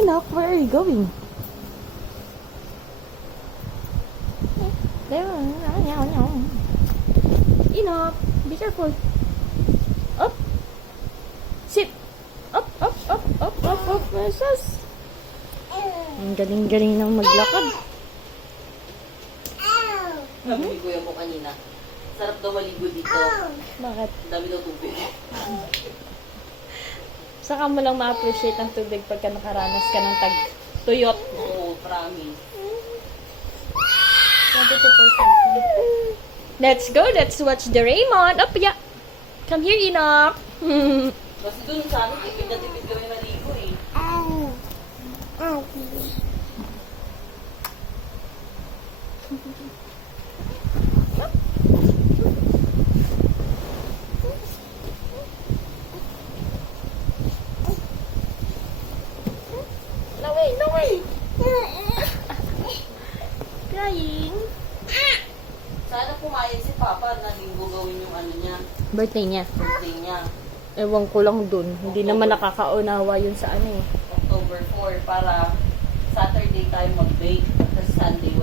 Enoch, where are you going? Enoch, be careful. Up. Sit. Up, up, up, up, up, up. Sus. Ang galing-galing ng maglakad. Sabi ni kuya mo kanina, sarap daw maligo dito. Bakit? Ang dami daw tubig. Saka mo lang ma-appreciate ang tubig pagka nakaranas ka ng tag-tuyot. Oo, promise. 22%. Let's go. Let's watch the Raymond. Up, yeah. Come here, Enoch. Kasi dun sa amin, tipid na tipid kami maligo eh. No way, no way. Crying. Sana pumayag si Papa na linggo gawin yung ano niya, Birthday niya. birthday niya. Ewan ko lang dun. Hindi naman nakakaunawa yun sa ano eh. October 4 para Saturday tayo mag-bake. Tapos Sunday